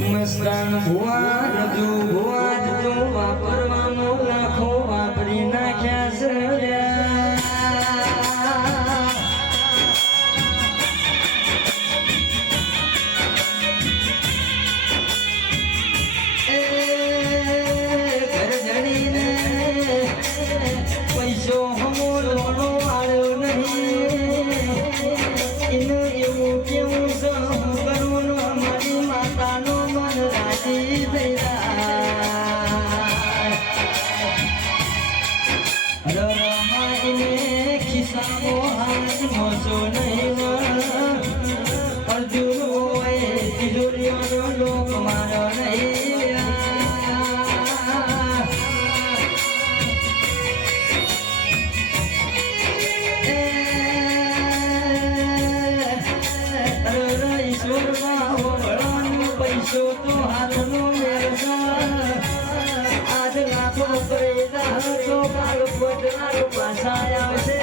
મસ્કાન ભુવા રજુ ભુવા જો વાપરવાનો લાખો વાપરી નાખ્યા છે ઘર જડીને પૈસો હમો લોનો આવ્યો નહીં એનું એવું કેવું સહું કરું મારી માતાનો મન રાજી થઈ જાય રમાઈને ખિસ્સામાં હાથ મોસો નહીં અર્જુન હોય તિજોરીઓનો લોક મારો નહીં પૈસો તો હાથનો આજ લાખો પૈસા તો કાલ પોતનાર પાછા આવશે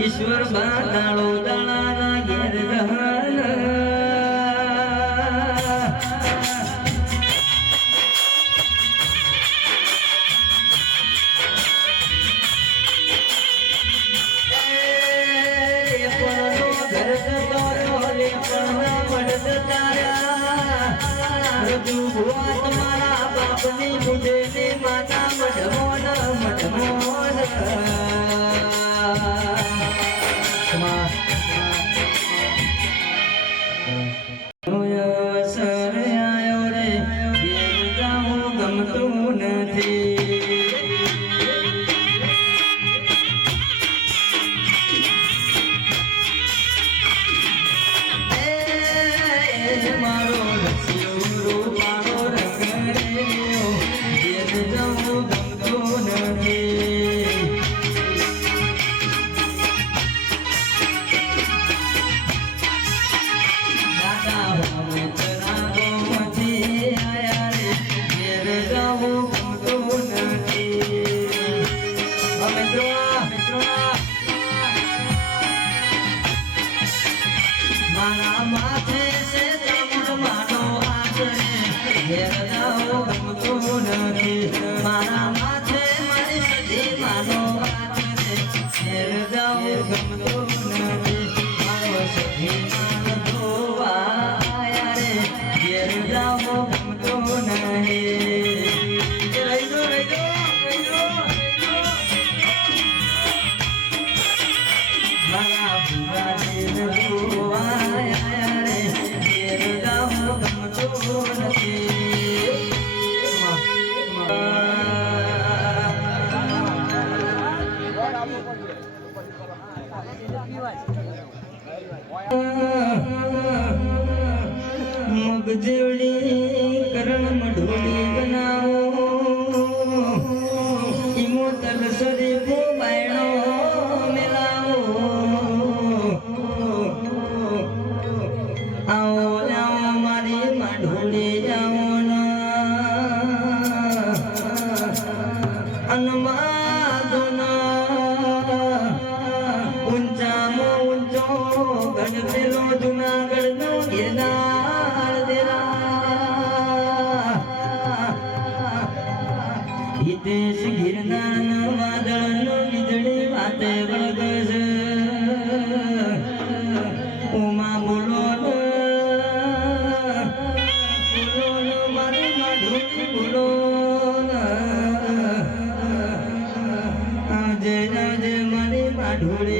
ઈશ્વર બાળો દાણા ઘેર તમારા બાપની બુઢેની માતા મઢમોન મઢમોન સર આયો રે જાઉં ગમતું નથી મારો રૂપાનો રંગ રે જાઉં ગમતું નથી મારા માથે છે ચામુંડ માનો આચરે ઘેર જાઉં ગમતું નથી મારા માથે મારી સધી માનો આચરે ઘેર જાઉં ગમતું નથી મારો સધી માનો ધોવા આયા રે ઘેર જાઉં ગમતું નહીં રહી દો જેવડી કરણ મઢોળી બનાવો ઈમો તલસરી પો બાયણો મેલાવો આવો આવો મારી માઢોળી આવો ઊંચામાં ઊંચો ગઢ પેલો જુનાગઢ નો ગિરનાર દેરા હિતેશ ગિરનાર નો વાદળ નો વીજળી વાતે વળગસ ઉમા બોલો મારી માઢોળી બોલો આવજે આવજે મારી માઢોળી